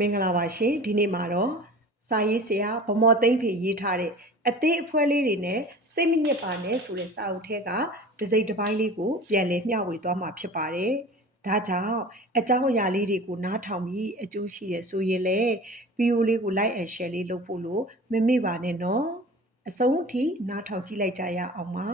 မင်္ဂလာပါရှင်ဒီနေ့မှာတော့စာရေးဆရာဗမော်သိန်းဖေရေးထားတဲ့အသေးအဖွဲလေးတွေနဲ့စိတ်မညစ်ပါနဲ့ဆိုတဲ့စာအုပ်ထဲကတစိမ့်တစ်ပိုင်းလေးကိုပြန်လည်မျှဝေသွားမှာဖြစ်ပါတယ်။ဒါကြောင့်အကြောင်းအရာလေးတွေကိုနားထောင်ပြီးအကျိုးရှိတဲ့ဆိုရင်လည်းဗီဒီယိုလေးကို like and share လေးလုပ်ဖို့လို့မမေ့ပါနဲ့နော်။အဆုံးထိနားထောင်ကြည့်လိုက်ကြရအောင်ပါ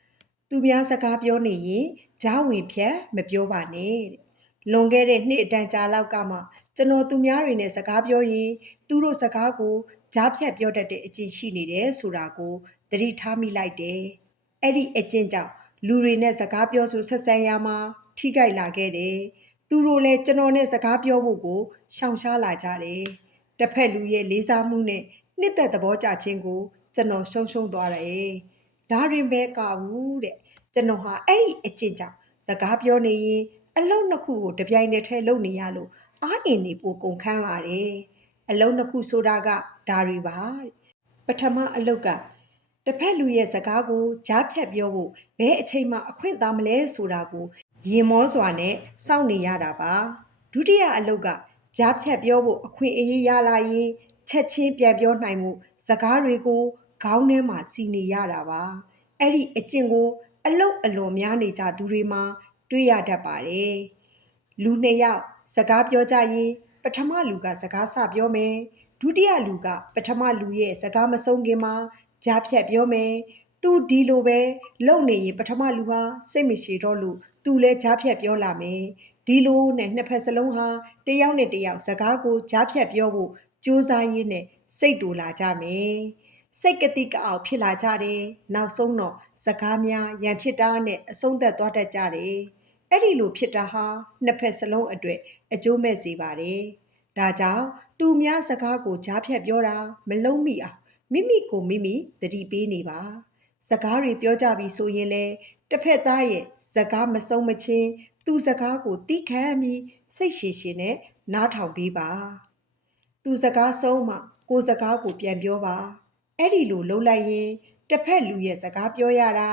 ။သူများစကားပြောနေရင်ကြားဝင်ဖြတ်မပြောပါနဲ့တဲ့။လွန်ခဲ့တဲ့နှစ်အတန်ကြာလောက်ကမှကျွန်တော်သူများတွေနဲ့စကားပြောရင်သူတို့စကားကိုကြားဖြတ်ပြောတတ်တဲ့အကျင့်ရှိနေတယ်ဆိုတာကိုသတိထားမိလိုက်တယ်။အဲ့ဒီအကျင့်ကြောင့်လူတွေနဲ့စကားပြောဆိုဆက်ဆံရမှာထိခိုက်လာခဲ့တယ်။သူတို့လည်းကျွန်တော်နဲ့စကားပြောဖို့ကိုရှောင်ရှားလာကြတယ်။တစ်ဖက်လူရဲ့လေးစားမှုနဲ့နှစ်သက်သဘောကျခြင်းကိုကျွန်တော်ရှုံးသွားတယ်။ဒါရင်ပဲကဘူးတဲ့။ကျွန်တော်ဟာအဲ့ဒီအကျင့်ကြောင့်စကားပြောနေရင်အလုံးနှစ်ခုကိုတပြိုင်တည်းထဲလုပ်နေရလို့အားအင်နေပိုကုန်ခန်းလာတယ်။အလုံးနှစ်ခုဆိုတာကဒါတွေပါ။ပထမအလုပ်ကတစ်ဖက်လူရဲ့စကားကိုကြားဖြတ်ပြောဖို့ဘယ်အချိန်မှအခွင့်သားမလဲဆိုတာကိုရင်မောစွာနဲ့စောင့်နေရတာပါ။ဒုတိယအလုပ်ကကြားဖြတ်ပြောဖို့အခွင့်အရေးရလာရင်ချက်ချင်းပြန်ပြောနိုင်မှုစကားတွေကိုခေါင်းထဲမှာစီနေရတာပါ။အဲ့ဒီအကျင့်ကိုအလုပ်အလွန်များနေကြသူတွေမှာတွေ့ရတတ်ပါတယ်။လူနှစ်ယောက်စကားပြောကြရင်ပထမလူကစကားစပြောမယ်ဒုတိယလူကပထမလူရဲ့စကားမဆုံးခင်မှာကြားဖြတ်ပြောမယ်သူဒီလိုပဲလုံနေရင်ပထမလူဟာစိတ်မရှိတော့လို့သူလည်းကြားဖြတ်ပြောလာမယ်ဒီလိုနဲ့နှစ်ဖက်စလုံးဟာတယောက်နဲ့တယောက်စကားကိုကြားဖြတ်ပြောဖို့ကြိုးစားရင်းနဲ့စိတ်တူလာကြမယ်စိတ်ကတိကအောင်ဖြစ်လာကြတယ်နောက်ဆုံးတော့စကားများရန်ဖြစ်တာနဲ့အဆုံးသက်သွားတတ်ကြတယ်အဲ့ဒီလိုဖြစ်တာဟာနှစ်ဖက်စလုံးအတွက်အကျိုးမဲ့စေပါတယ်။ဒါကြောင့်သူများစကားကိုကြားဖြတ်ပြောတာမလုံးမိအောင်မိမိကိုမိမိသတိပေးနေပါ။စကားတွေပြောကြပြီဆိုရင်လေတစ်ဖက်သားရဲ့စကားမဆုံးမချင်းသူစကားကိုတီးခံပြီးစိတ်ရှည်ရှည်နဲ့နားထောင်ပေးပါ။သူစကားဆုံးမှကိုယ်စကားကိုပြန်ပြောပါ။အဲ့ဒီလိုလုပ်လိုက်ရင်တစ်ဖက်လူရဲ့စကားပြောရတာ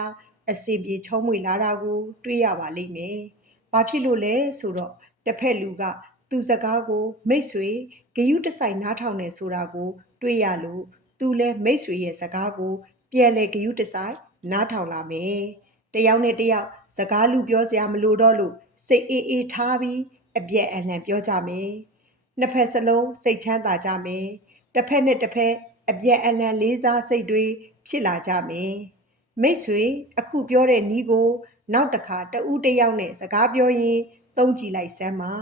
အစီပြေချုံးမွေလာတာကိုတွေ့ရပါလိမ့်မယ်။ဘာဖြစ်လို့လဲဆိုတော့တစ်ဖက်လူကသူစကားကိုမိတ်ဆွေဂယုတဆိုင်နားထောင်နေဆိုတာကိုတွေ့ရလို့သူလည်းမိတ်ဆွေရဲ့စကားကိုပြန်လေဂယုတဆိုင်နားထောင်လာမယ်။တယောက်နဲ့တယောက်စကားလူပြောစရာမလိုတော့လို့စိတ်အေးအေးထားပြီးအပြက်အလှန်ပြောကြမယ်။နှစ်ဖက်စလုံးစိတ်ချမ်းသာကြမယ်။တစ်ဖက်နဲ့တစ်ဖက်အပြက်အလှန်လေးစားစိတ်တွေဖြစ်လာကြမယ်။မိတ်ဆွေအခုပြောတဲ့နီးကိုနောက်တစ်ခါတဦးတယောက်နဲ့စကားပြောရင်သုံးကြည့်လိုက်စမ်းပါ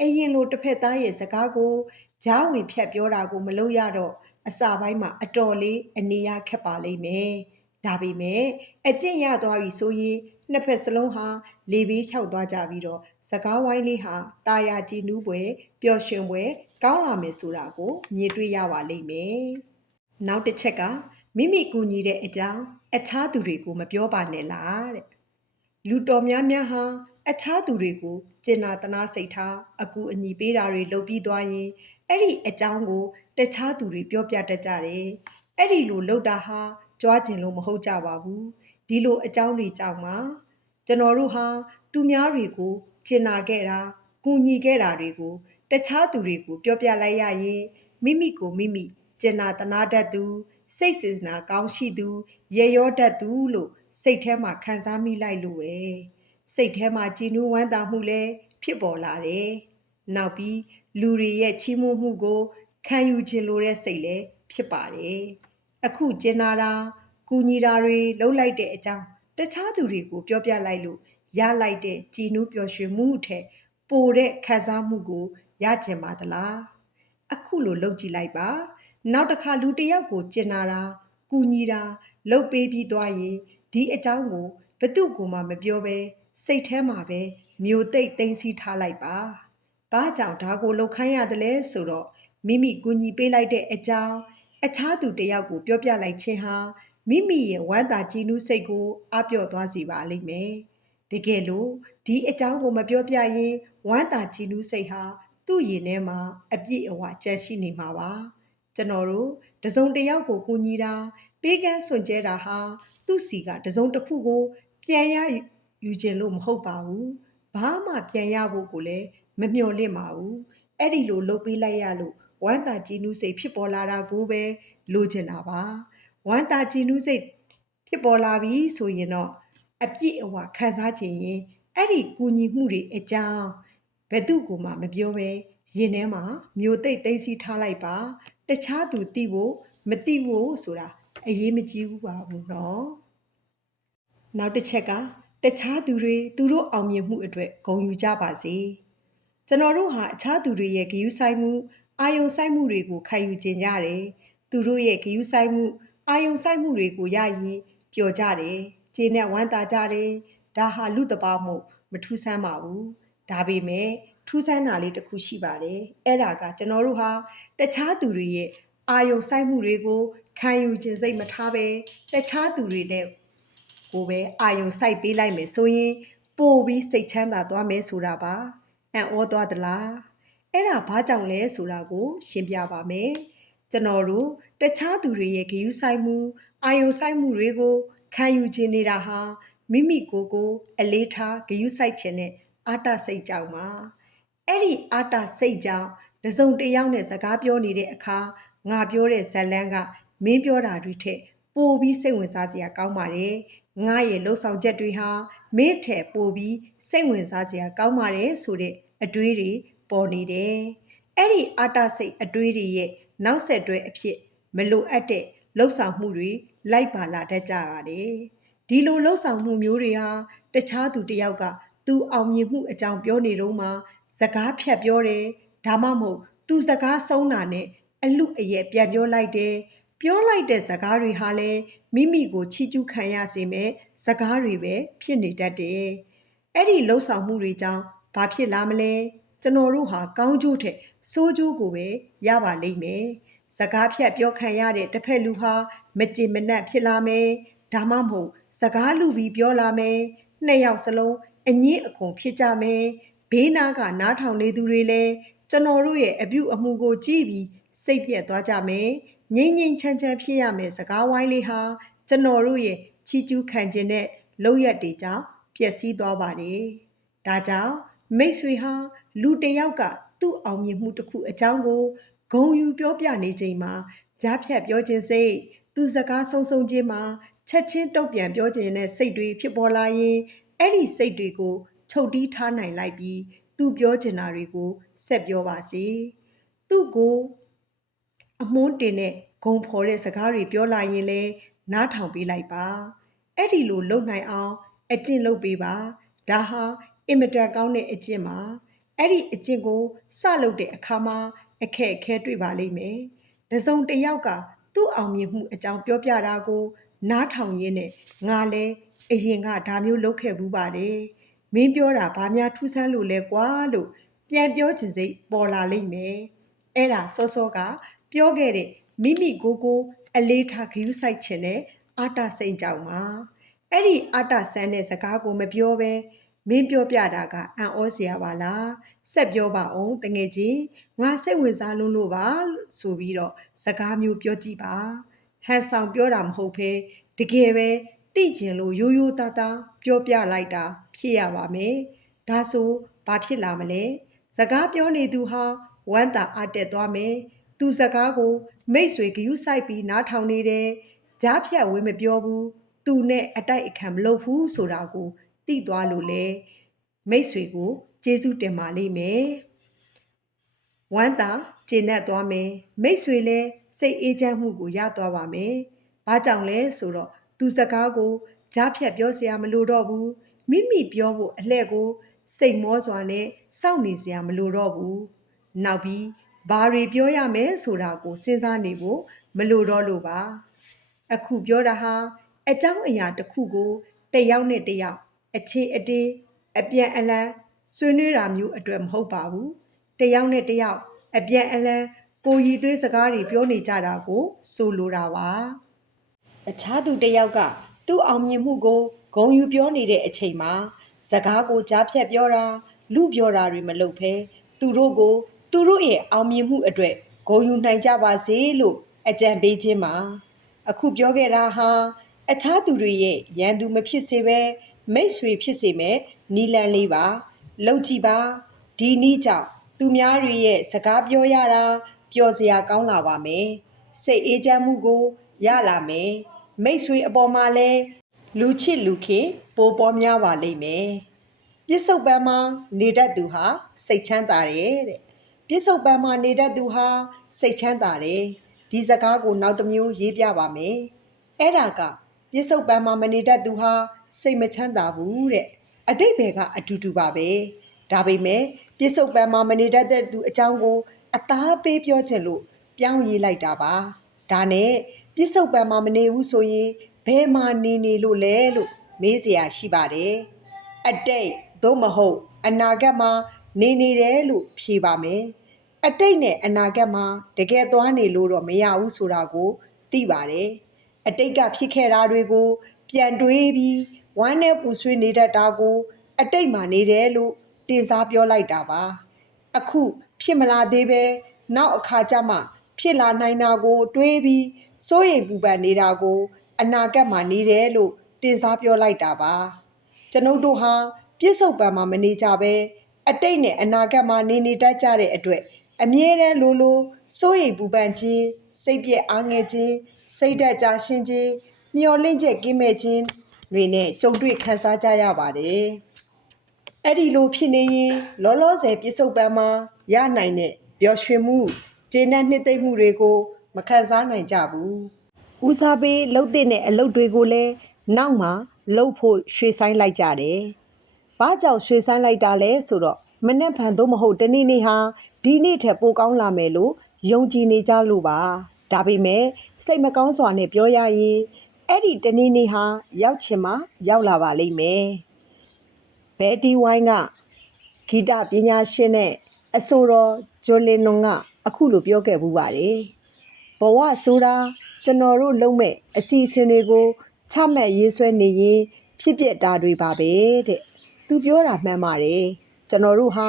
အရင်လိုတစ်ဖက်သားရဲ့စကားကိုကြားဝင်ဖြတ်ပြောတာကိုမလုပ်ရတော့အစာပိုင်းမှာအတော်လေးအနေရခက်ပါလိမ့်မယ်ဒါပေမဲ့အကျင့်ရသွားပြီဆိုရင်နှစ်ဖက်စလုံးဟာလေဘေးဖြောက်သွားကြပြီးတော့စကားဝိုင်းလေးဟာတာယာကြည်နူးပွဲပျော်ရွှင်ပွဲကောင်းလာမယ်ဆိုတာကိုမြင်တွေ့ရပါလိမ့်မယ်နောက်တစ်ချက်ကမိမိကူညီတဲ့အကြောင်းအခြားသူတွေကိုမပြောပါနဲ့လားတဲ့လူတော်များများဟာအခြားသူတွေကိုကျင်နာတနာစိတ်ထားအကူအညီပေးတာတွေလုပ်ပြီးသွားရင်အဲ့ဒီအကြောင်းကိုတခြားသူတွေပြောပြတတ်ကြတယ်အဲ့ဒီလိုလုပ်တာဟာကြွားကျင်လို့မဟုတ်ကြပါဘူးဒီလိုအကြောင်းတွေကြောင့်ပါကျွန်တော်တို့ဟာသူများတွေကိုကျင်နာခဲ့တာကူညီခဲ့တာတွေကိုတခြားသူတွေကိုပြောပြလိုက်ရရင်မိမိကိုမိမိကျင်နာတနာတတ်သူစိတ်စေတနာကောင်းရှိသူရေရောတတ်သူလို့စိတ်ထဲမှာခံစားမိလိုက်လို့ပဲစိတ်ထဲမှာကြည်နူးဝမ်းသာမှုလည်းဖြစ်ပေါ်လာတယ်နောက်ပြီးလူတွေရဲ့ချီးမွမ်းမှုကိုခံယူခြင်းလိုတဲ့စိတ်လည်းဖြစ်ပါတယ်အခုကျင်နာတာကူညီတာတွေလုပ်လိုက်တဲ့အကြောင်းတခြားသူတွေကိုပြောပြလိုက်လို့ရလိုက်တဲ့ကြည်နူးပျော်ရွှင်မှုထက်ပိုတဲ့ခံစားမှုကိုရကျင်ပါသလားအခုလိုလုပ်ကြည့်လိုက်ပါနောက်တစ်ခါလူတစ်ယောက်ကိုကျင်နာတာကူညီတာလုပ်ပေးပြီးသွားရင်ဒီအကြောင်းကိုဘသူ့ကိုမှမပြောဘဲစိတ်ထဲမှာပဲမျိုးသိပ်သိမ်းစီးထားလိုက်ပါဘာကြောင့်ဒါကိုလုပ်ခိုင်းရတယ်လဲဆိုတော့မိမိကူညီပေးလိုက်တဲ့အကြောင်းအခြားသူတစ်ယောက်ကိုပြောပြလိုက်ခြင်းဟာမိမိရဲ့ဝမ်းသာကြည်နူးစိတ်ကိုအပြော့သွားစေပါလိမ့်မယ်တကယ်လို့ဒီအကြောင်းကိုမပြောပြရင်ဝမ်းသာကြည်နူးစိတ်ဟာသူ့ရင်ထဲမှာအပြည့်အဝကျန်ရှိနေမှာပါကျွန်တော်တို့တစုံတစ်ယောက်ကိုကူညီတာပေးကမ်းစွန့်ကြဲတာဟာသူ့စီကတစုံတစ်ခုကိုပြန်ရယူခြင်းလို့မဟုတ်ပါဘူးဘာမှပြန်ရဖို့ကိုလည်းမမျှော်လင့်ပါဘူး အဲ့ဒီလိုလုပ်ပေးလိုက်ရလို့ဝမ်းသာကြည်နူးစိတ်ဖြစ်ပေါ်လာတာကိုပဲလိုချင်တာပါဝမ်းသာကြည်နူးစိတ်ဖြစ်ပေါ်လာပြီဆိုရင်တော့အပြည့်အဝခံစားခြင်းရင်အဲ့ဒီကူညီမှုတွေအကြောင်းဘယ်သူ့ကိုမှမပြောပဲရင်ထဲမှာမျိုးသိမ့်သိမ့်စီထားလိုက်ပါတခြားသူသိဖို့မသိဖို့ဆိုတာအရေးမကြီးဘူးပါဘူးနော်နောက်တစ်ချက်ကတခြားသူတွေသူတို့အောင်မြင်မှုအတွက်ဂုဏ်ယူကြပါစေကျွန်တော်တို့ဟာအခြားသူတွေရဲ့ဂရုစိုက်မှုအာယုံစိုက်မှုတွေကိုခံယူကျင်ကြတယ်သူတို့ရဲ့ဂရုစိုက်မှုအာယုံစိုက်မှုတွေကိုရရင်ပျော်ကြတယ်ကျေနပ်ဝမ်းသာကြတယ်ဒါဟာလူတပေါင်းမှုမထူးဆန်းပါဘူးဒါပေမဲ့ထူးဆန်းတာလေးတစ်ခုရှိပါတယ်အဲ့ဒါကကျွန်တော်တို့ဟာတခြားသူတွေရဲ့အာယုံစိုက်မှုတွေကိုခံယူခြင်းစိတ်မထားပဲတခြားသူတွေနဲ့ကိုပဲအာယုံစိုက်ပေးလိုက်မယ်ဆိုရင်ပို့ပြီးစိတ်ချမ်းသာသွားမယ်ဆိုတာပါအံ့ဩသွားသလားအဲ့ဒါဘာကြောင့်လဲဆိုတာကိုရှင်းပြပါမယ်ကျွန်တော်တို့တခြားသူတွေရဲ့ဂရုစိုက်မှုအာယုံစိုက်မှုတွေကိုခံယူခြင်းနေတာဟာမိမိကိုယ်ကိုအလေးထားဂရုစိုက်ခြင်းနဲ့အာတစိတ်ကြောင့်ပါအဲ့ဒီအာတစိတ်ကြောင့်တစုံတစ်ယောက်နဲ့စကားပြောနေတဲ့အခါငါပြောတဲ့ဇလန်းကမင်းပြောတာတွေထက်ပိုပြီးစိတ်ဝင်စားစရာကောင်းပါတယ်ငါရဲ့လှုပ်ဆောင်ချက်တွေဟာမင်းထက်ပိုပြီးစိတ်ဝင်စားစရာကောင်းပါတယ်ဆိုတဲ့အတွေးတွေပေါ်နေတယ်အဲ့ဒီအာတစိတ်အတွေးတွေရဲ့နောက်ဆက်တွဲအဖြစ်မလိုအပ်တဲ့လှုပ်ဆောင်မှုတွေလိုက်ပါလာတတ်ကြပါတယ်ဒီလိုလှုပ်ဆောင်မှုမျိုးတွေဟာတခြားသူတစ်ယောက်ကသူအောင်မြင်မှုအကြောင်းပြောနေတော့မှစကားဖြတ်ပြောတယ်ဒါမှမဟုတ်သူစကားဆုံးတာနဲ့အလူအယက်ပြန်ပြောလိုက်တယ်ပြောလိုက်တဲ့စကားတွေဟာလည်းမိမိကိုချီးကျူးခံရစေမဲ့စကားတွေပဲဖြစ်နေတတ်တယ်အဲ့ဒီလှုပ်ဆောင်မှုတွေကြောင့်ဘာဖြစ်လာမလဲကျွန်တော်တို့ဟာကောင်းကျိုးထက်ဆိုးကျိုးကိုပဲရပါလိမ့်မယ်စကားဖြတ်ပြောခံရတဲ့တစ်ဖက်လူဟာမကြင်မနှက်ဖြစ်လာမယ်ဒါမှမဟုတ်စကားလူပြီးပြောလာမယ်နှစ်ယောက်စလုံးအငင်းအခုန်ဖြစ်ကြမယ်ဘေးနားကနားထောင်နေသူတွေလည်းကျွန်တော်တို့ရဲ့အပြုအမူကိုကြည့်ပြီးစိတ်ပြက်သွားကြမယ်ငြိမ်ငြိမ်ချမ်းချမ်းဖြစ်ရမယ်စကားဝိုင်းလေးဟာကျွန်တော်တို့ရဲ့ချီးကျူးခံခြင်းနဲ့လောက်ရက်တွေကြောင့်ပျက်စီးသွားပါတယ်ဒါကြောင့်မိတ်ဆွေဟာလူတစ်ယောက်ကသူ့အောင်မြင်မှုတစ်ခုအကြောင်းကိုဂုဏ်ယူပြောပြနေချိန်မှာကြားဖြတ်ပြောခြင်းစိတ်သူစကားဆုံးခြင်းမှာချက်ချင်းတုံ့ပြန်ပြောခြင်းနဲ့စိတ်တွေဖြစ်ပေါ်လာရင်အဲ့ဒီစိတ်တွေကိုချုပ်တီးထားနိုင်လိုက်ပြီးသူပြောချင်တာတွေကိုဆက်ပြောပါစေသူ့ကိုအမွှန်းတင်တဲ့ဂုံဖော်တဲ့စကားတွေပြောလာရင်လည်းနားထောင်ပေးလိုက်ပါအဲ့ဒီလိုလုပ်နိုင်အောင်အကျင့်လုပ်ပေးပါဒါဟာအင်မတန်ကောင်းတဲ့အကျင့်ပါအဲ့ဒီအကျင့်ကိုစလုပ်တဲ့အခါမှာအခက်အခဲတွေ့ပါလိမ့်မယ်တစုံတစ်ယောက်ကသူ့အောင်မြင်မှုအကြောင်းပြောပြတာကိုနားထောင်ရင်းနဲ့ငါလည်းအရင်ကဒါမျိုးလုပ်ခဲ့ဘူးပါတယ်မင်းပြောတာဘာများထူးဆန်းလို့လဲကွာလို့ပြန်ပြောချင်စိတ်ပေါ်လာလိမ့်မယ်အဲ့ဒါစောစောကပြောခဲ့တဲ့မိမိကိုအလေးထားဂရုစိုက်ခြင်းနဲ့အာတစိတ်ကြောင့်ပါအဲ့ဒီအာတဆန်းတဲ့စကားကိုမပြောဘဲမင်းပြောပြတာကအံ့ဩစရာပါလားဆက်ပြောပါအောင်တငယ်ချင်းငါစိတ်ဝင်စားလို့ပါဆိုပြီးတော့စကားမျိုးပြောကြည့်ပါဟန်ဆောင်ပြောတာမဟုတ်ဘဲတကယ်ပဲသိကျင်လို့ရိုးရိုးသားသားပြောပြလိုက်တာဖြစ်ရပါမယ်ဒါဆိုဘာဖြစ်လာမလဲစကားပြောနေသူဟာဝမ်းသာအားတက်သွားမယ်သူစကားကိုမိတ်ဆွေဂရုစိုက်ပြီးနားထောင်နေတယ်ကြားဖြတ်ဝေးမပြောဘူးသူနဲ့အတိုက်အခံမလုပ်ဘူးဆိုတာကိုသိသွားလို့လေမိတ်ဆွေကိုကျေးဇူးတင်ပါလိမ့်မယ်ဝမ်းသာကျေနပ်သွားမယ်မိတ်ဆွေလည်းစိတ်အေးချမ်းမှုကိုရသွားပါမယ်ဘာကြောင့်လဲဆိုတော့သူစကားကိုကြားဖြတ်ပြောစရာမလိုတော့ဘူးမိမိပြောဖို့အလှည့်ကိုစိတ်မောစွာနဲ့စောင့်နေစရာမလိုတော့ဘူးနောက်ပြီးဘာတွေပြောရမယ်ဆိုတာကိုစဉ်းစားနေဖို့မလိုတော့လို့ပါအခုပြောတာဟာအကြောင်းအရာတစ်ခုကိုတစ်ယောက်နဲ့တစ်ယောက်အခြေအတင်းအပြန်အလှန်ဆွေးနွေးတာမျိုးအတွက်မဟုတ်ပါဘူးတစ်ယောက်နဲ့တစ်ယောက်အပြန်အလှန်ကိုရည်သွေးစကားတွေပြောနေကြတာကိုဆိုလိုတာပါအခြားသူတစ်ယောက်ကသူ့အောင်မြင်မှုကိုဂုဏ်ယူပြောနေတဲ့အချိန်မှာစကားကိုကြားဖြတ်ပြောတာလူပြောတာတွေမလုပ်ဘဲသူတို့ကိုသူတို့ရဲ့အောင်မြင်မှုအတွက်ဂုဏ်ယူနိုင်ကြပါစေလို့အကြံပေးခြင်းပါအခုပြောခဲ့တာဟာအခြားသူတွေရဲ့ရန်သူမဖြစ်စေပဲမိတ်ဆွေဖြစ်စေမဲ့နီလန်လေးပါလှုပ်ကြည့်ပါဒီနည်းကြောင့် သူများတွေရဲ့စကားပြောရတာပျော်စရာကောင်းလာပါမယ်စိတ်အေးချမ်းမှုကိုရလာမယ်မိတ်ဆွေအပေါ်မှာလည်းလူချစ်လူခင်ပိုပေါ်များပါလိမ့်မယ်ပြစ္ဆုတ်ပံမှာနေတတ်သူဟာစိတ်ချမ်းသာတယ်တဲ့ပြစ္ဆုတ်ပံမှာနေတတ်သူဟာစိတ်ချမ်းသာတယ်ဒီစကားကိုနောက်တစ်မျိုးရေးပြပါမယ်အဲ့ဒါကပြစ္ဆုတ်ပံမှာမနေတတ်သူဟာစိတ်မချမ်းသာဘူးတဲ့အတိတ်ဘယ်ကအတူတူပါပဲဒါပေမဲ့ပြစ္ဆုတ်ပံမှာမနေတတ်တဲ့သူအကြောင်းကိုအသားပေးပြောချင်လို့ပြောင်းရေးလိုက်တာပါဒါနဲ့ပြစ္ဆုတ်ပံမှာမနေဘူးဆိုရင်ဘယ်မှာနေလို့လဲလို့မေးစရာရှိပါတယ်အတိတ်သို့မဟုတ်အနာဂတ်မှာနေတယ်လို့ဖြေပါမယ်အတိတ်နဲ့အနာဂတ်မှာတကယ်သွားနေလို့တော့မရဘူးဆိုတာကိုသိပါတယ်အတိတ်ကဖြစ်ခဲ့တာတွေကိုပြန်တွေးပြီးဝမ်းနဲ့ပူဆွေးနေတတ်တာကိုအတိတ်မှာနေတယ်လို့တင်စားပြောလိုက်တာပါအခုဖြစ်မလာသေးပဲနောက်အခါကျမှဖြစ်လာနိုင်တာကိုတွေးပြီးစိုးရိမ်ပူပန်နေတာကိုအနာဂတ်မှာနေတယ်လို့တင်စားပြောလိုက်တာပါကျွန်ုပ်တို့ဟာပြစ္ဆုတ်ပံမှာမနေကြပဲအတိတ်နဲ့အနာဂတ်မှာနေတတ်ကြတဲ့အတွက်အမြဲတမ်းလိုစိုးရိမ်ပူပန်ခြင်းစိတ်ပြည့်အားငယ်ခြင်းစိတ်ဓာတ်ကြရှင်းခြင်းမျောလင့်ချက်ကင်းမဲ့ခြင်းတွေနဲ့ကြုံတွေ့ခံစားကြရပါတယ်အဲ့ဒီလိုဖြစ်နေရင်လောလောဆယ်ပြစ္ဆုတ်ပံမှာရနိုင်တဲ့ပျော်ရွှင်မှုကျေနပ်နှစ်သိမ့်မှုတွေကိုမခံစားနိုင်ကြဘူးဦးစားပေးလှုပ်တဲ့အလုပ်တွေကိုလည်းနောက်မှလှုပ်ဖို့ရွှေ့ဆိုင်းလိုက်ကြတယ်ဘာကြောင့်ရွှေ့ဆိုင်းလိုက်တာလဲဆိုတော့မနှက်ဖန်သို့မဟုတ်တနေ့နေ့ဟာဒီနေ့ထက်ပိုကောင်းလာမယ်လို့ယုံကြည်နေကြလို့ပါဒါပေမဲ့စိတ်မကောင်းစွာနဲ့ပြောရရင်အဲ့ဒီတနေ့နေ့ဟာရောက်ချင်မှရောက်လာပါလိမ့်မယ်ဘယ်ဒီဝိုင်းကဂီတပညာရှင်နဲ့အဆိုတော်ဂျိုလီနွန်ကအခုလိုပြောခဲ့ဘူးပါတယ်ဘဝဆိုတာကျွန်တော်တို့လုံးမဲ့အစီအစဉ်တွေကိုချမှတ်ရေးဆွဲနေရင်ဖြစ်ပျက်တာတွေပါပဲတဲ့သူပြောတာမှန်ပါတယ်ကျွန်တော်တို့ဟာ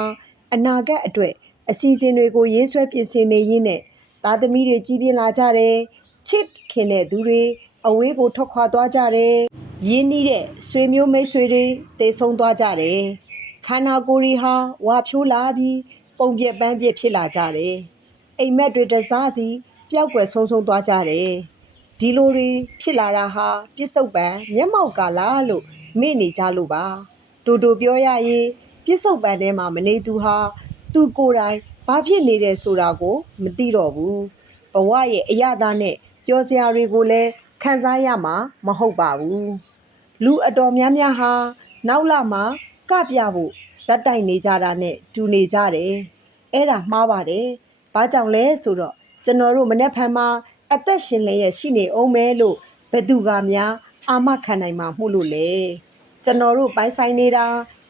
အနာဂတ်အတွက်အစီအစဉ်တွေကိုရေးဆွဲပြင်ဆင်နေရင်းနဲ့သားသမီးတွေကြီးပြင်းလာကြတယ်ချစ်ခင်တဲ့သူတွေအဝေးကိုထွက်ခွာသွားကြတယ်ရင်းနှီးတဲ့ဆွေမျိုးမိတ်ဆွေတွေတေဆုံးသွားကြတယ်ခန္ဓာကိုယ်တွေဟာဝါဖြိုးလာပြီးပုံပြက်ပန်းပြက်ဖြစ်လာကြတယ်အိမ်မက်တွေတစားစီပျောက်ကွယ်ဆုံးသွားကြတယ်ဒီလိုတွေဖြစ်လာတာဟာပြစ္ဆုတ်ပံမျက်မှောက်ကာလလို့မေ့နေကြလို့ပါတူပြောရရင်ပြစ္ဆုတ်ပံထဲမှာမနေသူဟာသူကိုယ်တိုင်ဘာဖြစ်နေတယ်ဆိုတာကိုမသိတော့ဘူးဘဝရဲ့အရသာနဲ့ကြောစရာတွေကိုလည်းခံစားရမှာမဟုတ်ပါဘူးလူအတော်များများဟာနောက်လာမှကပြဖို့ဇက်တိုက်နေကြတာနဲ့တူနေကြတယ်အဲ့ဒါမှားပါတယ်ဘာကြောင့်လဲဆိုတော့ကျွန်တော်တို့မနေ့ဖန်မှာအသက်ရှင်လျက်ရှိနေအောင်မဲလို့ဘယ်သူကများအာမခံနိုင်မှာမှုလို့လဲကျွန်တော်တို့ပိုင်ဆိုင်နေတာ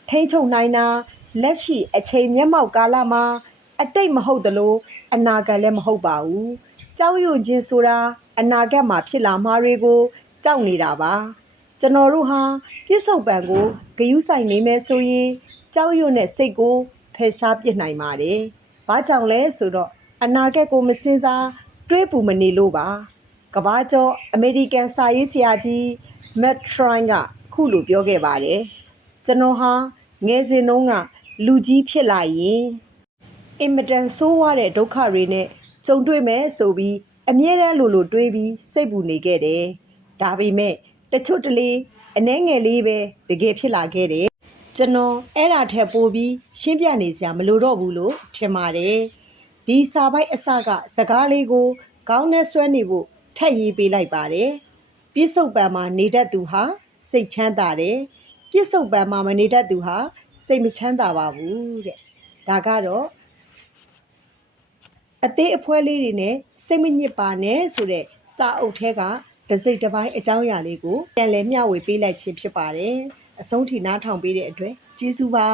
ထိန်းချုပ်နိုင်တာလက်ရှိအချိန်မျက်မှောက်ကာလမှာအတိတ်မဟုတ်သလိုအနာဂတ်လည်းမဟုတ်ပါဘူးကြောက်ရွံ့ခြင်းဆိုတာအနာဂတ်မှာဖြစ်လာမှာတွေကိုကြောက်နေတာပါကျွန်တော်တို့ဟာပြစ္ဆုတ်ပံကိုဂယုဆိုင်နေမယ်ဆိုရင်ကြောက်ရွံ့တဲ့စိတ်ကိုဖယ်ရှားပစ်နိုင်ပါတယ်ဘာကြောင့်လဲဆိုတော့အနာဂတ်ကိုမစင်စားတွေးပူမနေလို့ပါကဘာကျော်အမေရိကန်စာရေးဆရာကြီးမက်ထရိုင်းကခုလိုပြောခဲ့ပါတယ်ကျွန်တော်ဟာငယ်စဉ်တုန်းကလူကြီးဖြစ်လာရင်အင်မတန်ဆိုးဝါးတဲ့ဒုက္ခတွေနဲ့ကြုံတွေ့မယ်ဆိုပြီးအမြဲတမ်းလိုတွေးပြီးစိတ်ပူနေခဲ့တယ်ဒါပေမဲ့တချို့တလေအနှဲငယ်လေးပဲတကယ်ဖြစ်လာခဲ့တယ်ကျွန်တော်အဲ့ဒါထက်ပိုပြီးရှင်းပြနေစရာမလိုတော့ဘူးလို့ထင်ပါတယ်ဒီစာပိုက်အစကစကားလေးကိုခေါင်းနဲ့ဆွဲနေဖို့ထပ်ရေးပေးလိုက်ပါတယ်ပြစ္ဆုတ်ပံမှာနေတတ်သူဟာစိတ်ချမ်းသာတယ်ပြစ္ဆုတ်ပံမှာမနေတတ်သူဟာစိတ်မချမ်းသာပါဘူးတဲ့ဒါကတော့အသေးအဖွဲလေးတွေနဲ့စိတ်မညစ်ပါနဲ့ဆိုတဲ့စာအုပ်ထဲကတစ်စိတ်တစ်ပိုင်းအကြောင်းအရာလေးကိုပြန်လည်မျှဝေပေးလိုက်ခြင်းဖြစ်ပါတယ်အဆုံးထိနားထောင်ပေးတဲ့အတွက်ကျေးဇူးပါ